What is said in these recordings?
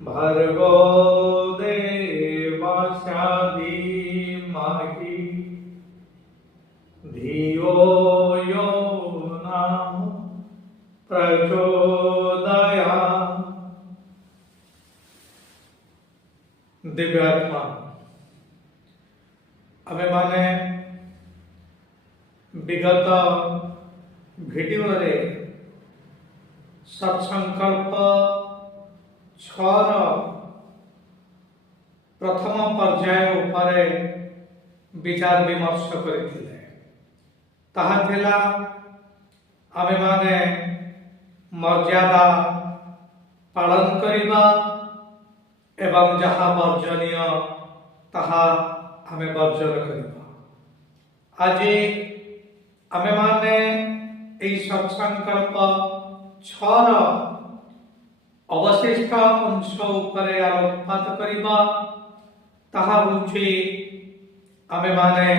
भर्गो देवस्य धीमहि धियो यो नः प्रचोदयात्। दिव्यात्मा आमे माने विगत भिडियो रे सत्संकल्प 6 प्रथम पर्याय उपरे विचार विमर्श करथिले। ताहा थिला आमे माने मर्यादा पालन करिबा एवं जहा वर्जनीय ताहा आमे वर्जन करिबा। आज आमे माने एई सत्संकल्प 6 अवशिष्ट अंश उपरे आलोकपात करिबा। ताहा होछि आमे माने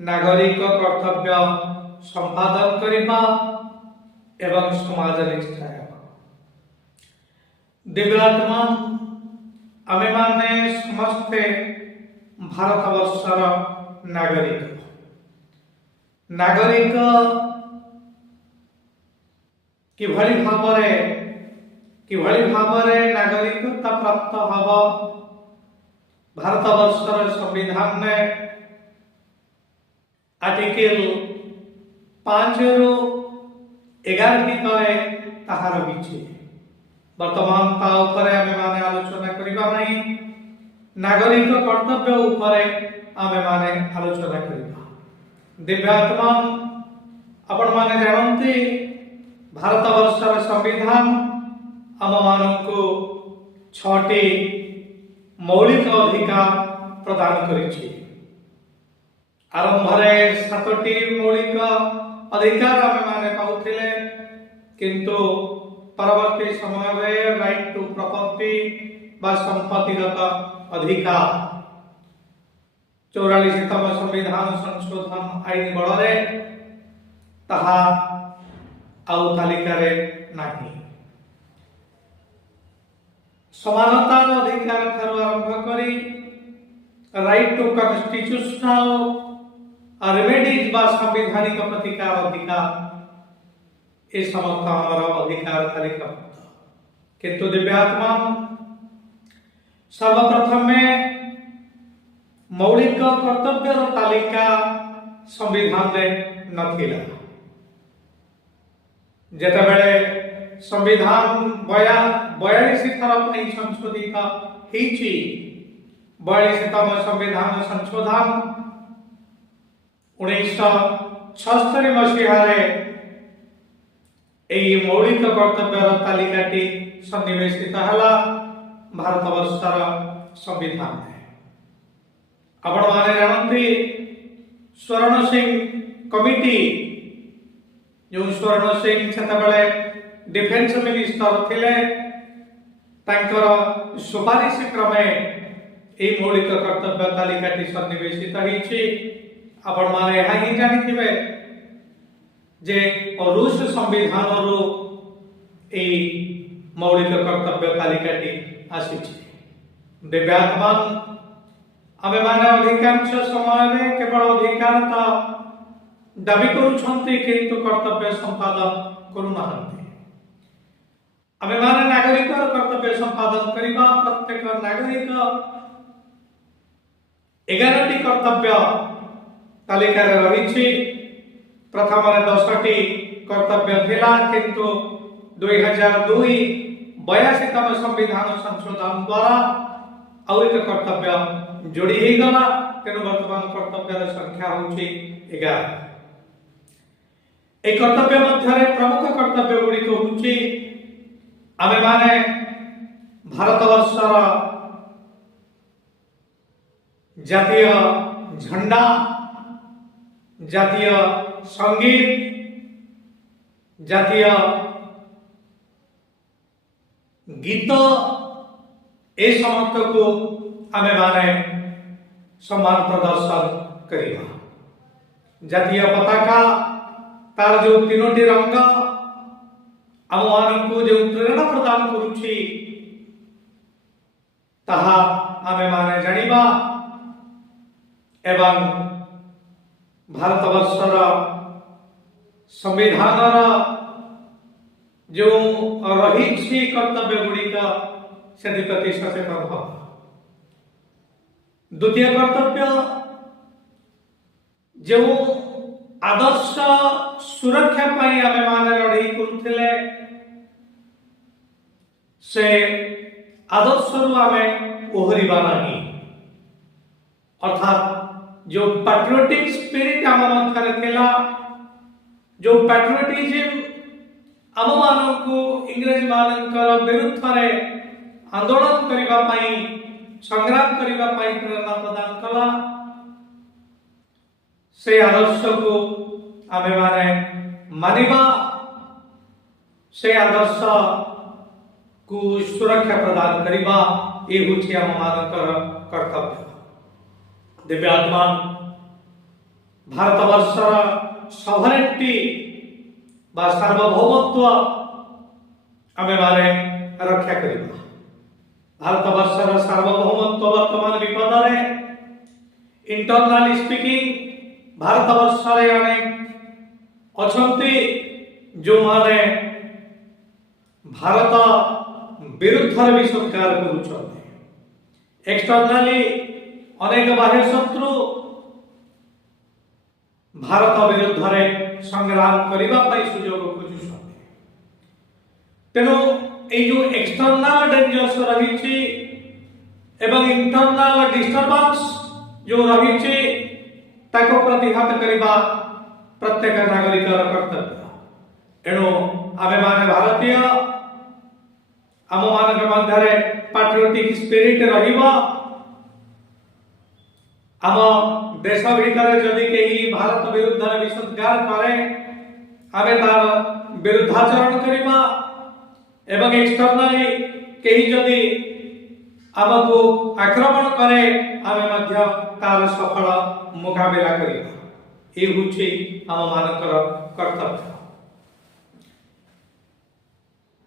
नागरिक कर्तव्य संपादन करिबा एवं समाज निष्ठा हेबा। दिव्यात्मा आमे माने समस्ते भारतवर्षर नागरिक नागरिक किभଳି भाବରେ नागरिकता प्राप्त हब। भारतवर्षर संविधान में आर्टिकल 5 ରୁ 11 भितर ताहा रहिछि। वर्तमान ता उपरे आमे माने आलोचना करिबा नहीं। नागरिक कर्तव्य उपरे आमे माने आलोचना करिबा। दिव्यात्मा आपण माने जानନ୍ତି भारतवर्षर संविधान आम मानकु 6टी मौलिक अधिकार प्रदान करिछि। आरंभरे 7टी मौलिक अधिकार आमे माने पाउथिले, किंतु परवर्ती समय में राइट टू प्रॉपर्टी बा संपत्तिगत अधिकार 44तम संविधान संशोधन आईन बଳରେ ताहा आउ तालिकारे नाही। समानतार अधिकार ठारू आरंभ करी राइट टू कन्स्टिट्यूशनल रेमेडीज बा संवैधानिक प्रतिकार अधिकार ए समस्त आमर अधिकार तालिकाभुक्त। किंतु दिव्यात्मा सर्वप्रथम मौलिक कर्तव्य तालिका संविधान में नथिला। जेतेबेले संविधान 42 थर पई संशोधित हेछि। 42तम संविधान संशोधन 1976 मसीहारे एई मौलिक कर्तव्य तालिकाटी सन्निवेशित हला भारतवर्षर संविधान में। आपण माने जानନ୍ତି स्वर्ण सिंह कमिटी जो स्वर्ण सिंह सेतबेले डिफेंस मिनिस्टर थिले, तांकर सुपारिश क्रमे एई मौलिक कर्तव्य तालिकाटी सन्निवेशित हेछि। आपण माने एहा ही जानिथिबे जे रूस संविधान रो ए मौलिक कर्तव्य तालिकाटी आसीछि। दिव्यात्मा आमे माने अधिकांश समय में केवल अधिकारता दाबी करूछंती, किंतु कर्तव्य संपादन करू नाहंती। आमे माने नागरिक कर्तव्य संपादन करिबा। प्रत्येक नागरिक 11टी कर्तव्य तालिका रहिछि। प्रथम 10टी कर्तव्य थिला, किंतु 2002 82तम संविधान संशोधन द्वारा आउ एक कर्तव्य जोड़ी ही गला। तेणु वर्तमान कर्तव्य संख्या होछि 11। एक कर्तव्य मध्य प्रमुख कर्तव्य गुड़ी होछि आमे माने भारतवर्षर जातीय झंडा, जातीय संगीत, जातीय गीत ए समस्त को आमे माने सम्मान प्रदर्शन करिबा। जातीय पताका तार जो 3टी रंग आम मानक जो प्रेरणा प्रदान करुछि ताहा आमे माने जानिबा एवं भारतवर्षर संविधानर जो रही कर्तव्य गुड़िक से प्रति सचेतन हवा। द्वितीय कर्तव्य जो आदर्श सुरक्षा पाई आमे माने लड़ाई करुथिले से आदर्श रु आमे ओहरिबा नहीं, अर्थात जो पैट्रियोटिक स्पिरिट आम मध्य थिला, जो पैट्रियोटिज्म आम मान को इंग्रेज मानकर विरुद्ध रे आंदोलन करिबा पाई संग्राम करिबा पाई प्रेरणा प्रदान कला, से आदर्श को आमे माने मानिबा, से आदर्श को सुरक्षा प्रदान करिबा ये होछि आम मानकर कर्तव्य। दिव्यात्मा भारतवर्षर सॉवरेनिटी बा सार्वभौमत्व आमे माने रक्षा करिबा। भारतवर्षर सार्वभौमत्व वर्तमान विपद रे। इंटरनली स्पीकिंग भारतवर्षरे अनेक अछंती जो माने भारत विरुद्ध रे विसर्कार करूछन्ते। एक्सटर्नली अनेक बाह्य शत्रु भारत विरुद्ध रे संग्राम करिबा पाई सुजोग खोजुछन्ते। तेनो ए जो एक्सटर्नल डेंजर्स रहिछि एवं इंटरनल डिस्टर्बेंस जो रहिछि ताको प्रतिहत करिबा प्रत्येक नागरिकर कर्तव्य। एणु आमे माने भारतीय आम मानक मध्य पैट्रियोटिक स्पिरिट रहिबा। आम देश भीतर जदि कहीं भारत विरुद्ध विसर्गार करे आमे तार विरुद्धाचरण करिबा एवं एक्सटर्नली कहीं जदि आमको आक्रमण करे आमे मध्य तार सफल मुकाबला करिबा। ए होछि आम मानकर कर्तव्य।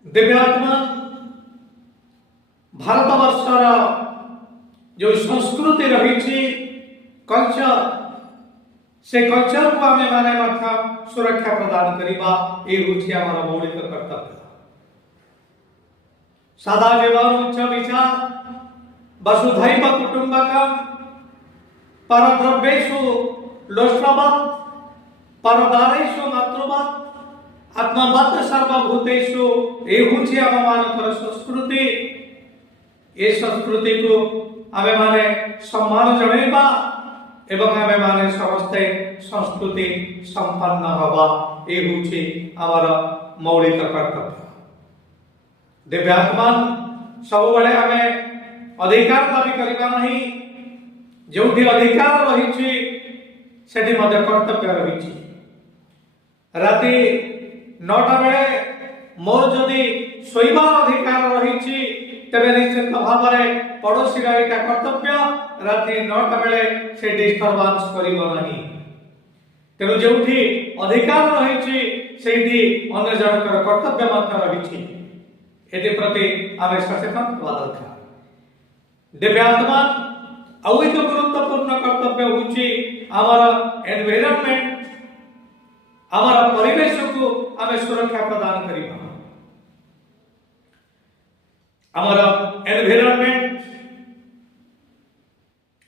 दिव्यात्मा भारतवर्षर जो संस्कृति रही कल्चर, से कल्चर को आमे माने मध्य सुरक्षा प्रदान करिबा ए होछि हमर मौलिक कर्तव्य। सदा जीवन उच्च विचार वसुधैव कुटुंबकम परद्रव्येषु लोष्टवत् परदारेषु मातृवत् आत्मवत् सर्वभूतेषु ए होछि आम मानकर संस्कृति। ए संस्कृति को आमे माने सम्मान जणैबा एवं आमे माने समस्ते संस्कृति संपन्न हवा ए होछि आमर मौलिक कर्तव्य। दिव्यात्मा सब बेले आमे अधिकार दाबी करिबा नहीं। जोठी अधिकार रहिछि सेठी मध्य कर्तव्य रहिछि। राति 9टा बेले मोर जदि सोइबार अधिकार रहिछि तेबे निश्चित भाव में पड़ोसी एटा कर्तव्य राति 9टा बेले से डिस्टर्बेंस करिबो नहीं। तेणु जोठी अधिकार रहिछि सेठी अन्य जनकर कर्तव्य मध्य रहिछि। एति प्रति आमे सचेतन हेबा दरकार। दिव्यात्मा आउ एक गुरुत्वपूर्ण कर्तव्य होछि आमर एनवायरनमेंट, आमर परिवेश को आमे सुरक्षा प्रदान करिबा। आमर एनवायरनमेंट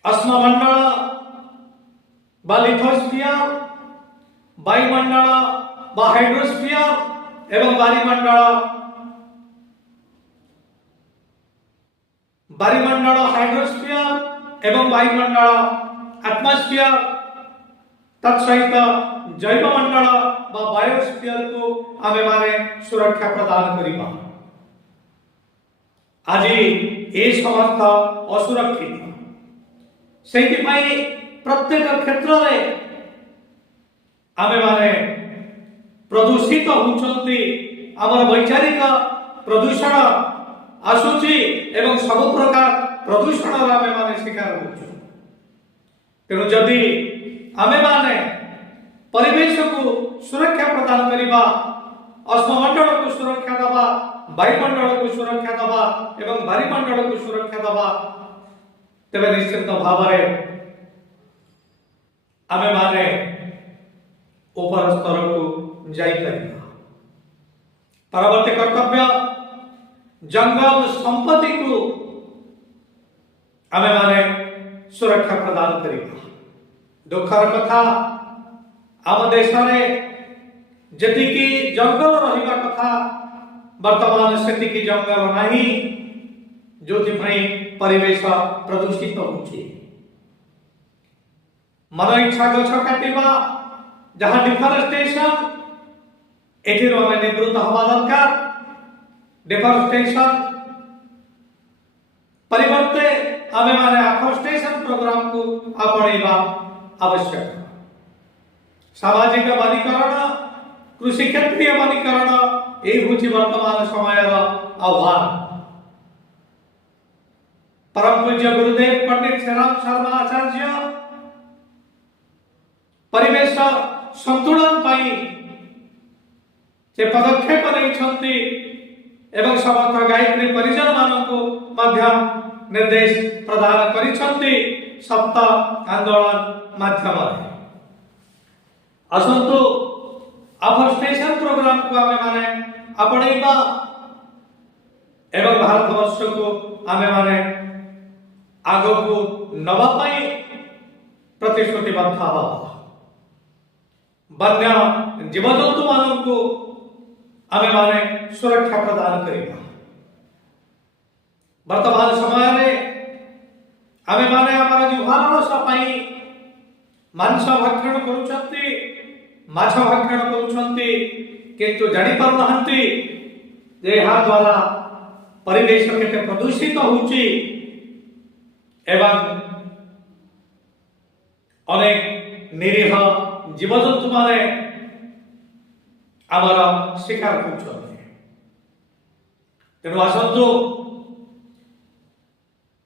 अस्ममंडल बा लिथोस्फियर, वायुमंडल बा हाइड्रोस्फियर एवं बायुमंडल हाइड्रोस्फियर एवं वायुमंडल एटमॉस्फियर तत्सहित जैवमंडल बा बायोस्फियर को आमे माने सुरक्षा प्रदान करिबा। आज ये समस्त असुरक्षित से प्रत्येक क्षेत्र में आमे माने प्रदूषित होउछंती। आमर वैचारिक प्रदूषण आसुची एवं सब प्रकार प्रदूषण आमे माने शिकार होउछु। तेणु जदि आमे माने परिवेश को सुरक्षा प्रदान करिबा, अस्ममंडल को सुरक्षा दबा वायुमंडल को सुरक्षा दबा एवं बायुमंडल को सुरक्षा दबा तेरे निश्चित भाव आमे माने ऊपर स्तर को जाई परिबा। परवर्ती कर्तव्य जंगल संपत्ति को आमे माने सुरक्षा प्रदान करिबा। दुखर कथा आम देश में जतिकी जंगल रहिबा कथा वर्तमान सेतिकी जंगल नहीं जो परिवेश प्रदूषित होउछि। मन इच्छा गछ काटिबा जहाँ डिफरेस्टेशन एथिरो आमे निवृत्त हवा दरकार। डिफरेस्टेशन परिवर्ते आमे माने अफरेस्टेशन प्रोग्राम को आपणेबा आवश्यक। सामाजिक वनीकरण कृषि क्षेत्रीय वनीकरण यही वर्तमान समय आह्वान। परम पूज्य गुरुदेव पंडित श्रीराम शर्मा आचार्य परिवेश संतुलन पाई से पदक्षेप नहीं एवं समस्त गायत्री परिजन मानक निर्देश प्रदान करिसेंती सप्ताह आंदोलन माध्यम। असंतु अफरेस्टेशन प्रोग्राम को आमे माने आपणेबा एवं भारत वर्ष को आमे माने आगो को नवा पाई प्रतिश्रुतिबद्ध हवा। वन्य जीवजंतु मानव को आमे माने सुरक्षा प्रदान करिबा। वर्तमान समय में आमे माने आमार जीवन रस पाई मांस भक्षण करुछंती माछ भक्षण करुछंती किंतु जानि पारु नहंती जे हा द्वारा परिवेश केते प्रदूषित होउची एवं अनेक निरीह जीवजंतु माने आमार शिकार करुछंती। तेणु आसंतु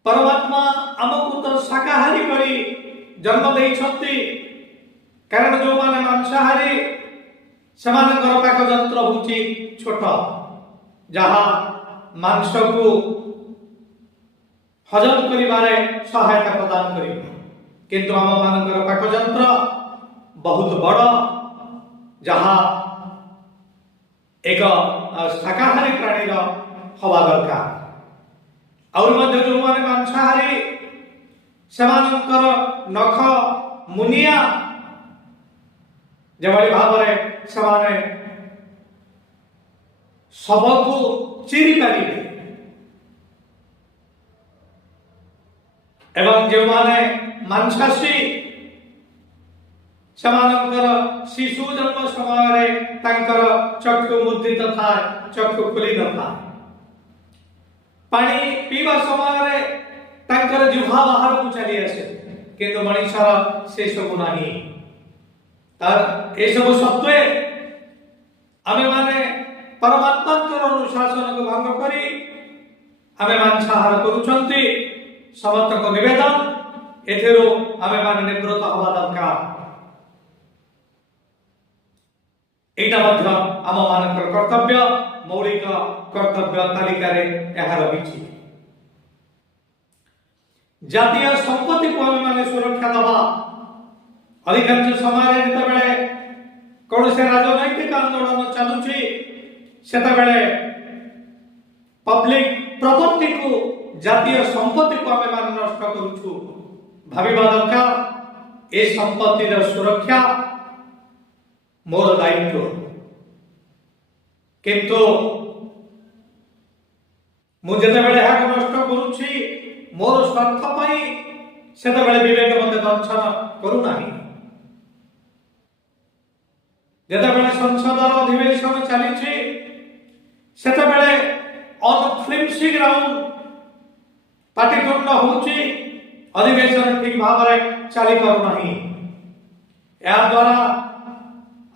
परमात्मा आमको तो शाकाहारी करी जन्म देइछंती। कारण जो माने मांसाहारी सेमानकर पाक यंत्र होउची छोट जहा मांस को हजम करिबारे सहायता प्रदान करिबो। किंतु आम मानकर पाक यंत्र बहुत बड़ जहा एक शाकाहारी प्राणी हवा दरकार। और मध्य जो माने मांसाहारी सेमानकर नख मुनिया जेभली भाव से सबको चिरी पारे एवं जो माने मांसाशी शिशु जन्म समय चक्षु मुद्रित था चक्षु खुली न था। पानी पीवा समय जिह्वा बाहर को चली आसे किंतु मनुष्यर से सब नहीं। तार ए सब सत्वे आमे माने परमात्मा अनुशासन को भंग करी आमे मांसाहार करुछंती। समस्त को निवेदन एथिरो आमे माने निवृत्त हवा दरकार। एटा मध्य आम मानकर कर्तव्य मौलिक कर्तव्य तालिका रे एहा रहिछि। जातीय संपत्ति को आमे माने सुरक्षा दबा। अधिकांश समय जेतेबेले कौन से राजनैतिक आंदोलन चलुछि सेतेबेले पब्लिक प्रॉपर्टी को जातीय संपत्ति को आमे माने नष्ट करूछु। भाविबा दरकार ए संपत्ति र सुरक्षा मोर दायित्व। किंतु मु जेतेबेले हा नष्ट करूछि मोर स्वार्थ पई सेतेबेले विवेक मते दर्शन करू नाही। जेतेबेले संसदर अधिवेशन चली सेतेबेले ऑन फ्लिम्सी ग्राउंड पाटितुंड होउची अधिवेशन ठीक भाव चली पारु नाही। या द्वारा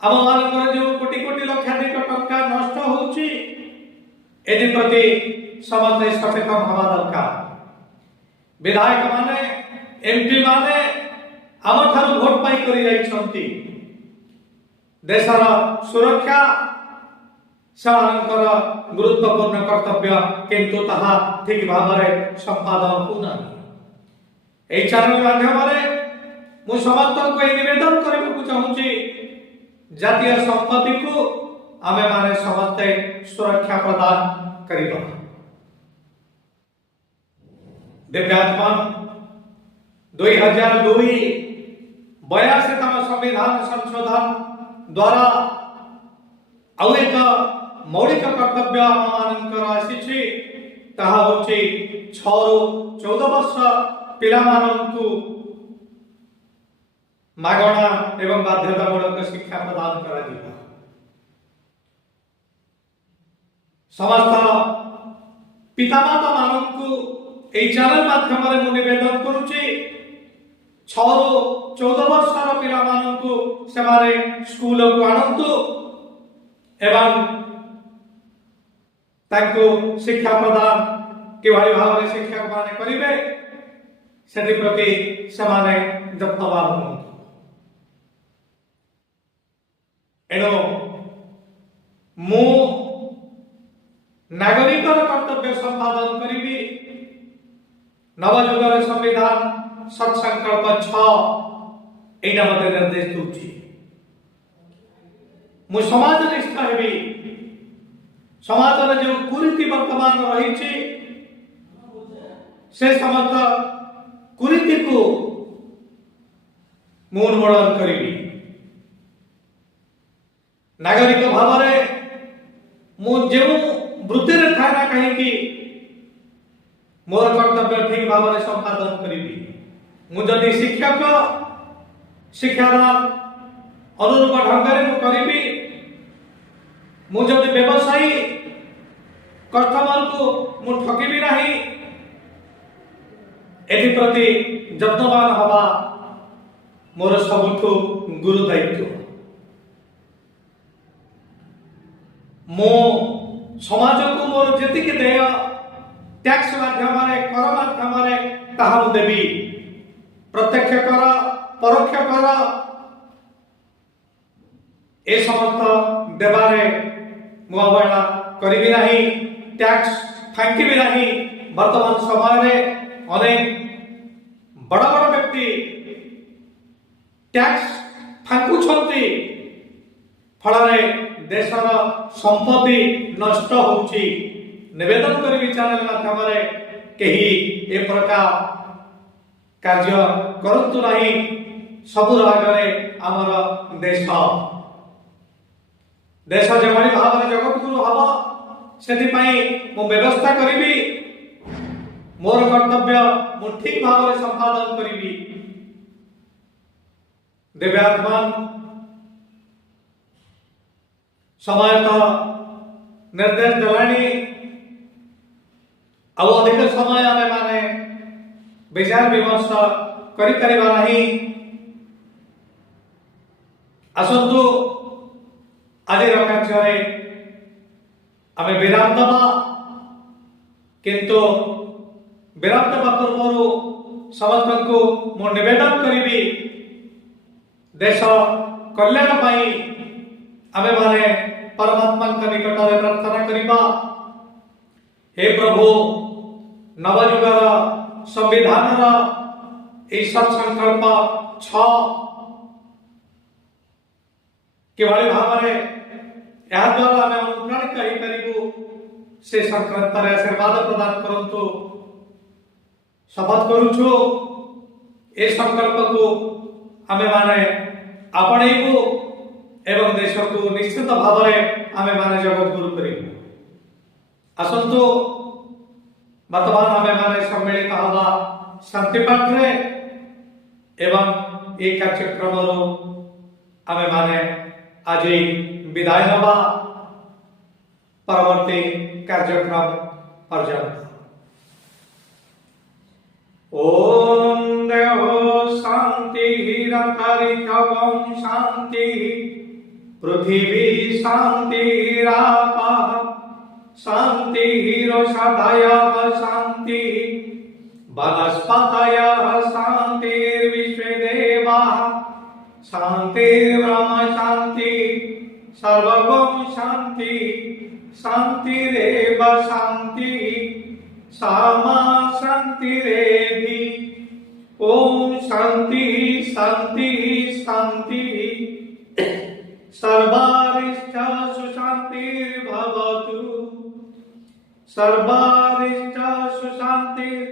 आम मानकर जो कोटी कोटी लक्षाधिक टंका नष्ट होउची एदि प्रति समस्त सचेतन हवा दरकार। विधायक माने एमपी माने आम ठारू भोट पाई करि जाइछंती। देशर सुरक्षा ସେମାନଙ୍କର ଗୁରୁତ୍ୱପୂର୍ଣ୍ଣ କର୍ତ୍ତବ୍ୟ କିନ୍ତୁ ତାହା ଠିକ ଭାବରେ ସମ୍ପାଦନ ହେଉନାହିଁ। এই ଚ୍ୟାନେଲ ମାଧ୍ୟମରେ ମୁଁ ସମସ୍ତଙ୍କୁ ଏହି ନିବେଦନ କରିବାକୁ ଚାହୁଁଛି, ଜାତୀୟ ସମ୍ପତ୍ତିକୁ ଆମେମାନେ ସମସ୍ତେ ସୁରକ୍ଷା ପ୍ରଦାନ କରିବା। दिव्यात्मन 2002 82तम संविधान संशोधन द्वारा आउ एक मौलिक कर्तव्य आमମାନଙ୍କର ଆସିଛି, ତାହା ହେଉଛି 6 ରୁ 14 ବର୍ଷ ପିଲାମାନଙ୍କୁ ମାଗଣା ଏବଂ ବାଧ୍ୟତାମୂଳକ ଶିକ୍ଷା ପ୍ରଦାନ କରାଯିବ। ସମସ୍ତ ପିତାମାତା ମାନଙ୍କୁ এই ଚ୍ୟାନେଲ ମାଧ୍ୟମରେ ମୁଁ ନିବେଦନ କରୁଛି, 6 ରୁ 14 ବର୍ଷର ପିଲାମାନଙ୍କୁ ସେମାନେ ସ୍କୁଲକୁ ଆଣନ୍ତୁ ଏବଂ ତାଙ୍କୁ ଶିକ୍ଷା ପ୍ରଦାନ କିଭଳି ଭାବରେ ଶିକ୍ଷକମାନେ କରିବେ ସେଥିପ୍ରତି ସେମାନେ ଯତ୍ନବାନ ହୁଅନ୍ତୁ। ଏଣୁ ମୁଁ ନାଗରିକର କର୍ତ୍ତବ୍ୟ ସମ୍ପାଦନ କରିବି। नवयुगर संविधान सत्संकल्प 6 एटा मते निर्देश दूची। मु समाज निष्ठ हेबी, समाजर जो कुरीति वर्तमान रही से समस्त कुरीति को मु उन्मूलन करी। नागरिक भाव मु जो वृत्ति था ना कहीं मोर कर्तव्य ठीक भाव में संपादन करी। मुझे शिक्षक शिक्षादान अनुरूप ढंग से करी। मुझे व्यवसायी कस्टमर को मु ठकबी नहीं, एप्रति यत्नवान हवा मोर सबुठु गुरु दायित्व। मो समाज को मोर जी देय टैक्स माध्यम कर माध्यम देवी। प्रत्यक्ष कर परोक्ष कर ए समस्त देवारे मु अवहेला करी नहीं, टैक्स फांकी नहीं। वर्तमान समय अनेक बड़ बड़ व्यक्ति टैक्स फांकुछंती, फल देशर संपत्ति नष्ट होउची। निवेदन करी चैनल माध्यम कही ए प्रकार कार्य करतु नहीं। सबु आगे आमर देश देश जो भाव में जगत गुरु हम से मु व्यवस्था करी। मोर कर्तव्य मु ठीक भाव में संपादन करी। दिव्यात्मन समय तो निर्देश देवानी अधिक समय आमे माने विचार विमर्श करि परिबा नहीं। आसंतु आज कार्य आमे विराम दबा, किंतु विराम दबा पूर्व समस्त को मु निवेदन करी देश कल्याण पाई आमे माने परमात्मा निकट में प्रार्थना करिबा। हे प्रभु, नवयुगर संविधान सत्संकल्प 6 किभली भाव में द्वारा आम अनुप्राणित हो से संक्रांत आशीर्वाद प्रदान करंतु। शपथ करुछु ए संकल्प को आमे माने आपणेबु एवं देश को निश्चित भाव में आमे माने जगत गुरु करिबु। आसंतु वर्तमान आमे माने सम्मिलित हवा शांति पाठ एवं ये कार्यक्रम आमे माने आज विदाय नवा परवर्ती कार्यक्रम पर्यंत। ओम देहो शांति हिरतरिकवं शांति पृथ्वी शांति रापा शांति रोषधयः शांति वनस्पतयः शांतिर्विश्वे देवाः शांतिर्ब्रह्म शांति सर्वगं शान्ति शान्तिरेव शान्ति सामा शान्तिरेधि ओम शांति शांति शांति सर्वारिष्ट सुशांतिर्भवतु सर्वारिष्ट सुशांतिर्भवतु।